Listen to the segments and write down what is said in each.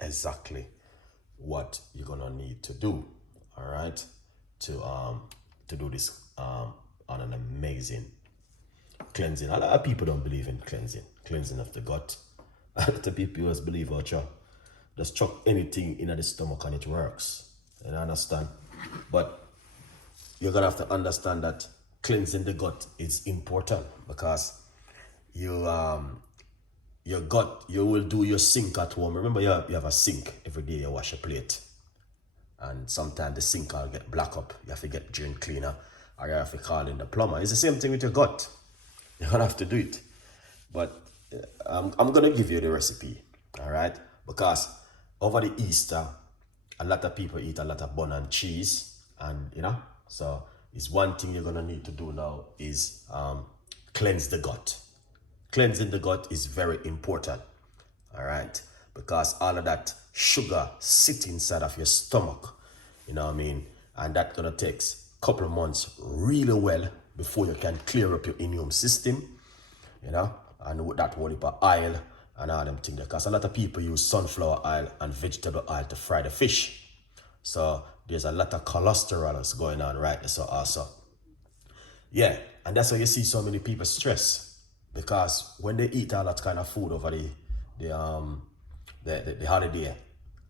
exactly what you're gonna need to do, all right, to do this on an amazing cleansing. A lot of people don't believe in cleansing of the gut. A lot of people just believe, oh, just chuck anything in the stomach and it works. You understand? But you're gonna have to understand that cleansing the gut is important, because your gut, you will do your sink at home. Remember, you have a sink every day. You wash a plate, and sometimes the sink will get black up. You have to get drain cleaner, or you have to call in the plumber. It's the same thing with your gut. You're gonna have to do it. But I'm gonna give you the recipe, all right? Because over the Easter, a lot of people eat a lot of bun and cheese, and so it's one thing you're gonna need to do now is cleanse the gut. Cleansing the gut is very important, all right? Because all of that sugar sit inside of your stomach, you know what I mean? And that's gonna take a couple of months really well before you can clear up your immune system, and with that whole heap of oil and all them things. Because a lot of people use sunflower oil and vegetable oil to fry the fish. So there's a lot of cholesterol that's going on right there. So also, yeah, and that's why you see so many people stress. Because when they eat all that kind of food over the holiday,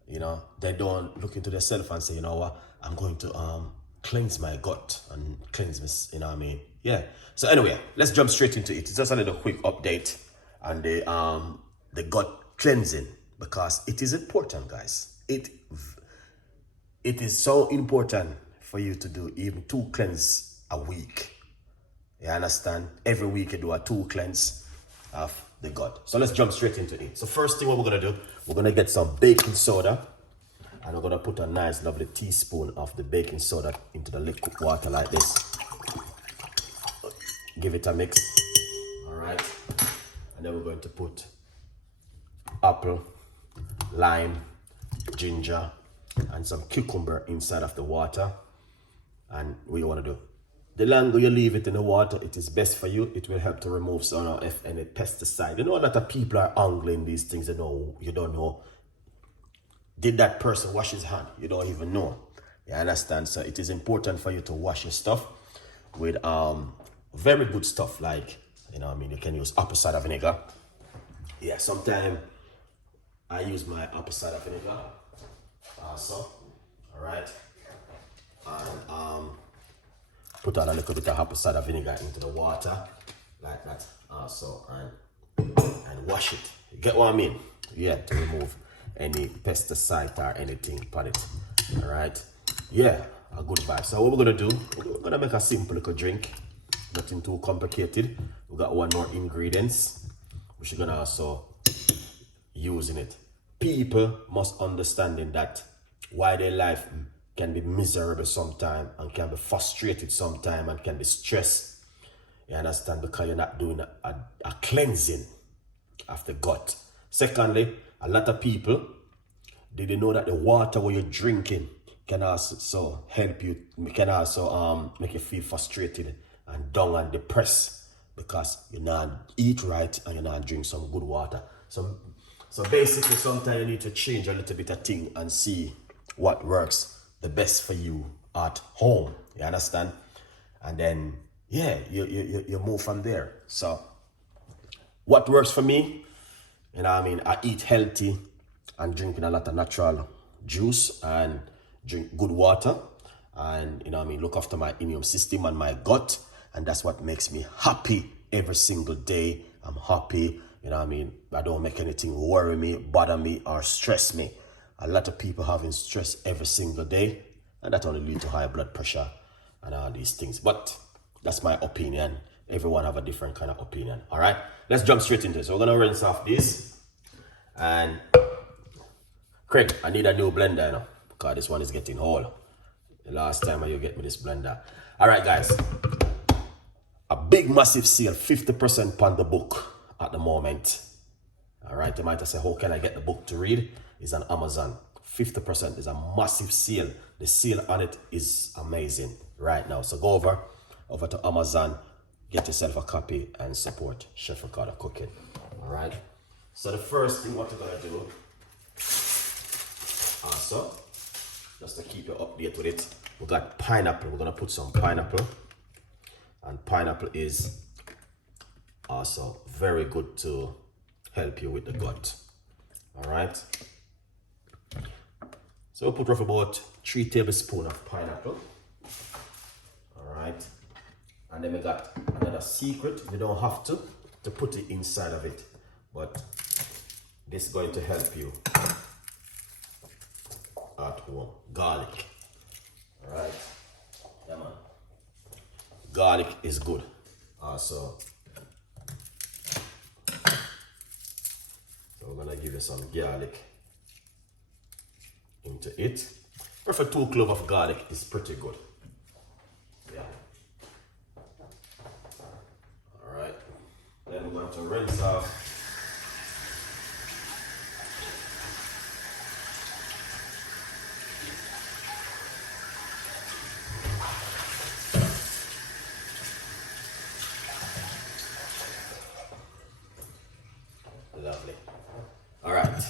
they don't look into themselves and say, you know what, I'm going to cleanse my gut and cleanse this, you know what I mean? Yeah. So anyway, let's jump straight into it. It's just a little quick update on the gut cleansing, because it is important, guys. It is so important for you to do even 2 cleanse a week. You understand? Every week you do a 2 cleanse of the gut. So let's jump straight into it. So first thing what we're gonna do, we're gonna get some baking soda, and we're gonna put a nice lovely teaspoon of the baking soda into the liquid water like this. Give it a mix. All right. And then we're going to put apple, lime, ginger, and some cucumber inside of the water. And what you want to do, the longer you leave it in the water, it is best for you. It will help to remove some of any pesticide. You know, a lot of people are angling these things. You don't know. Did that person wash his hand? You don't even know. You understand? So it is important for you to wash your stuff with very good stuff, like, you can use apple cider vinegar. Yeah, sometimes I use my apple cider vinegar also. All right. And put on a little bit of apple cider vinegar into the water like that also, and wash it. You get what I mean? Yeah, to remove any pesticide or anything upon it. All right. Yeah, a good vibe. So what we're gonna do, we're gonna make a simple little drink, nothing too complicated. We got one more ingredients which we're gonna also use in it. People must understand that why their life can be miserable sometimes, and can be frustrated sometimes, and can be stressed. You understand? Because you're not doing a cleansing of the gut. Secondly, a lot of people, did you know that the water where you're drinking can also help you, can also make you feel frustrated and down and depressed, because you not eat right and you not drink some good water. So basically, sometimes you need to change a little bit of thing and see what works the best for you at home. You understand? And then, yeah, you move from there. So what works for me, I eat healthy and drinking a lot of natural juice and drink good water, and look after my immune system and my gut, and that's what makes me happy every single day. I'm happy, I don't make anything worry me, bother me, or stress me. A lot of people having stress every single day, and that only leads to high blood pressure and all these things. But that's my opinion. Everyone have a different kind of opinion. All right, let's jump straight into it. So we're gonna rinse off this. And Craig, I need a new blender, because this one is getting old. The last time you get me this blender. All right, guys, a big massive sale, 50% on the book at the moment. All right, you might say, how can I get the book to read? It's on Amazon. 50% is a massive sale. The sale on it is amazing right now. So go over to Amazon, get yourself a copy, and support Chef Ricardo Cooking. All right. So the first thing what we're gonna do just to keep you updated with it. We got pineapple. We're gonna put some pineapple, and pineapple is also very good to help you with the gut. All right. So we'll put roughly about 3 tablespoons of pineapple. All right. And then we got another secret. You don't have to put it inside of it, but this is going to help you at home. Garlic. All right. Yeah, man. Garlic is good. Also, so we're gonna give you some garlic into it. For 2 cloves of garlic is pretty good. Yeah. All right. Then we're going to rinse off. Lovely. All right.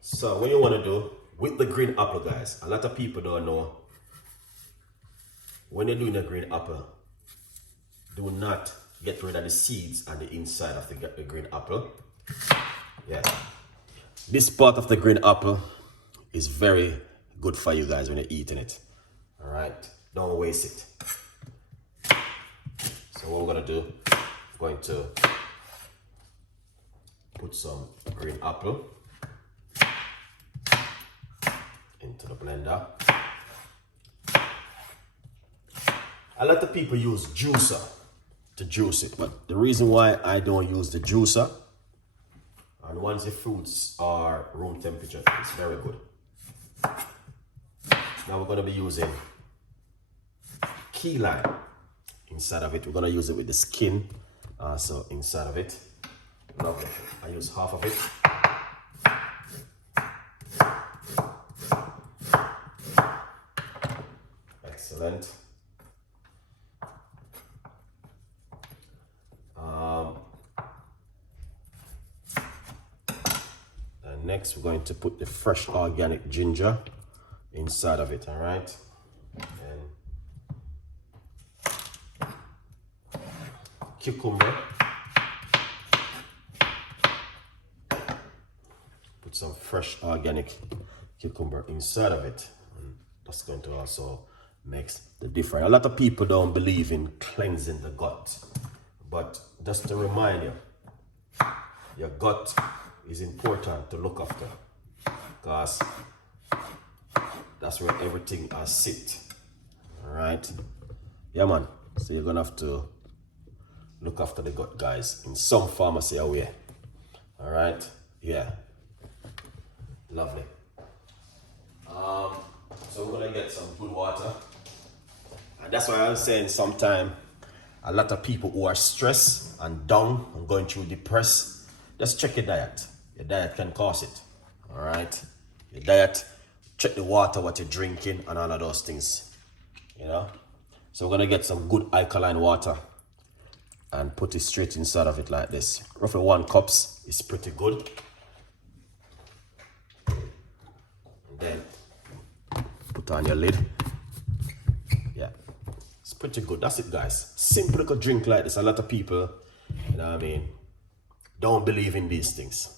So what you want to do with the green apple, guys, a lot of people don't know, when you're doing a green apple, do not get rid of the seeds and the inside of the green apple. Yeah. This part of the green apple is very good for you guys when you're eating it. All right. Don't waste it. So what we're going to do, we're going to put some green apple into the blender. A lot of people use juicer to juice it, but the reason why I don't use the juicer, and once the fruits are room temperature, it's very good. Now we're going to be using key lime inside of it. We're going to use it with the skin so inside of it. Lovely. I use half of it. Excellent. And next we're going to put the fresh organic ginger inside of it, all right? And cucumber. Put some fresh organic cucumber inside of it. And that's going to also make the difference. A lot of people don't believe in cleansing the gut, but just to remind you, your gut is important to look after, because that's where everything sit. All right. Yeah, man. So you're gonna have to look after the gut, guys, in some pharmacy way. All right. Yeah. Lovely. So we're gonna get some good water, and that's why I'm saying sometimes a lot of people who are stressed and down and going through depressed, just check your diet. Your diet can cause it. All right. Your diet, check the water, what you're drinking, and all of those things. You know. So we're gonna get some good alkaline water and put it straight inside of it like this. Roughly 1 cup is pretty good. And then put on your lid. Yeah, it's pretty good. That's it, guys. Simple little drink like this. A lot of people, you know what I mean, don't believe in these things.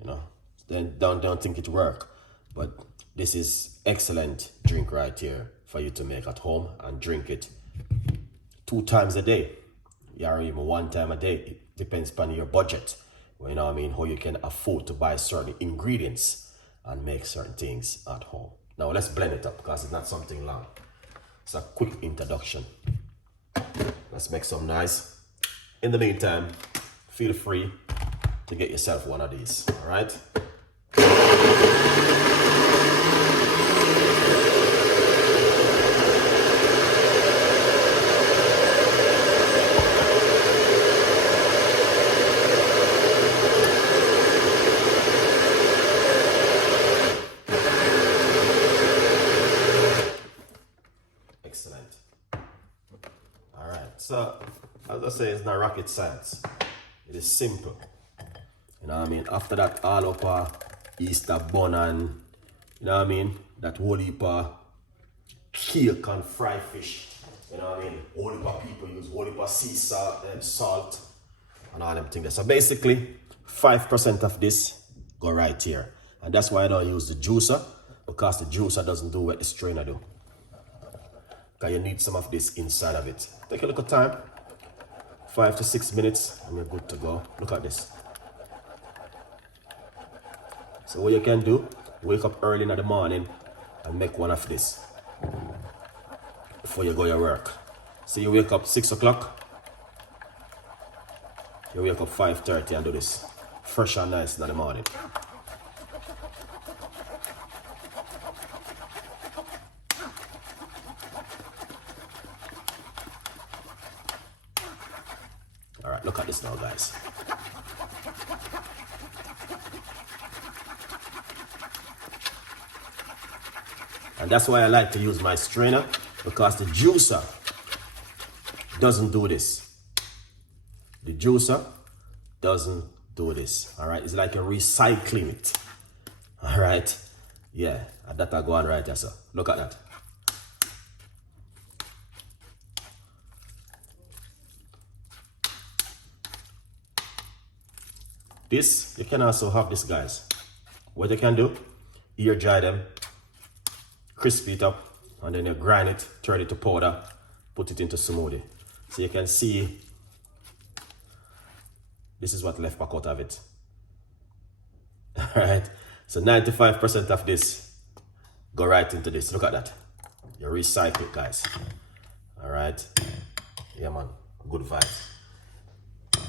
You know, then don't think it work. But this is excellent drink right here for you to make at home and drink it 2 times a day. Yeah, or even 1 time a day. It depends upon your budget. Well, you know what I mean, how you can afford to buy certain ingredients and make certain things at home. Now let's blend it up because it's not something long. It's a quick introduction. Let's make some nice. In the meantime, feel free to get yourself one of these, all right? Excellent. All right, so as I say, it's not rocket science. It is simple. You know what I mean? After that, all up Easter bun and, you know what I mean? that whole heap of cake and fried fish. You know what I mean? Whole heap of people use whole heap of sea salt and salt and all them things. So basically, 5% of this go right here. And that's why I don't use the juicer, because the juicer doesn't do what the strainer do. Because you need some of this inside of it. Take a look at time. 5 to 6 minutes and you're good to go. Look at this. So what you can do, wake up early in the morning and make one of this before you go to work. So you wake up 6 o'clock, you wake up 5:30 and do this. Fresh and nice in the morning. All right, look at this now, guys. And that's why I like to use my strainer, because the juicer doesn't do this. The juicer doesn't do this. All right, it's like a recycling it. All right, yeah, and that I go on right there. So look at that. This, you can also have this, guys. What you can do, ear dry them, crisp it up, and then you grind it, turn it to powder, put it into smoothie. So you can see, this is what left back out of it. All right, so 95% of this go right into this. Look at that. You recycle it, guys. All right, yeah, man, good vibes.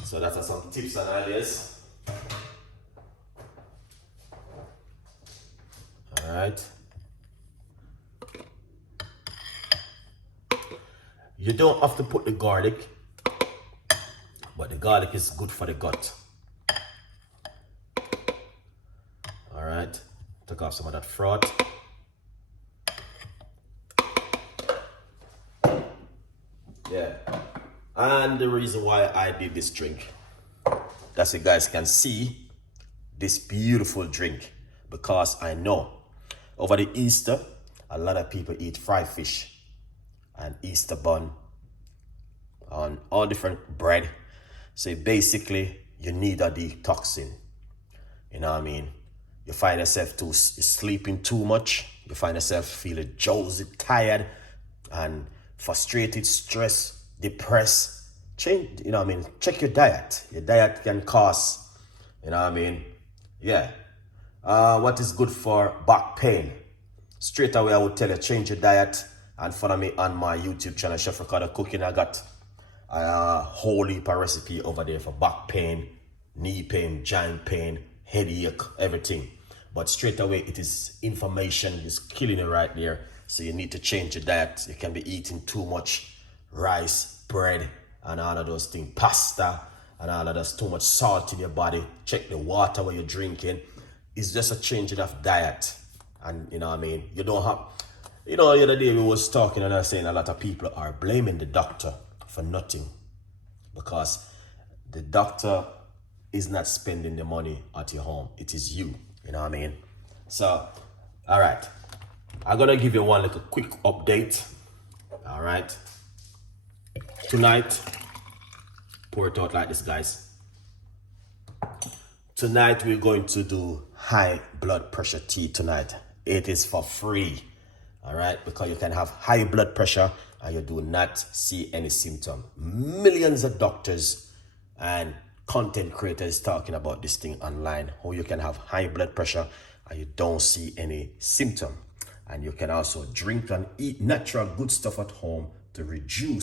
So that's some tips and ideas. All right. You don't have to put the garlic, but the garlic is good for the gut. All right. Take off some of that froth. Yeah. And the reason why I did this drink, that's so you guys can see this beautiful drink, because I know over the Easter, a lot of people eat fried fish and Easter bun on all different bread. So basically, you need a detoxing. You know what I mean? You find yourself sleeping too much. You find yourself feeling drowsy, tired, and frustrated, stressed, depressed. Change, you know what I mean? Check your diet. Your diet can cause, you know what I mean? Yeah. What is good for back pain? Straight away, I would tell you, change your diet and follow me on my YouTube channel, Chef Ricardo Cooking. I got a whole heap of recipe over there for back pain, knee pain, joint pain, headache, everything. But straight away, it is information is killing you right there. So you need to change your diet. You can be eating too much rice, bread, and all of those things, pasta, and all of those, too much salt in your body. Check the water where you're drinking. It's just a changing of diet. And you know what I mean? You don't have, you know, the other day we was talking and I was saying a lot of people are blaming the doctor for nothing, because the doctor is not spending the money at your home. It is you. You know what I mean? So, all right. I'm going to give you one little quick update. All right. Tonight, pour it out like this, guys. Tonight, we're going to do high blood pressure tea tonight. It is for free. All right. Because you can have high blood pressure and you do not see any symptom. Millions of doctors and content creators talking about this thing online, how you can have high blood pressure and you don't see any symptom. And you can also drink and eat natural good stuff at home to reduce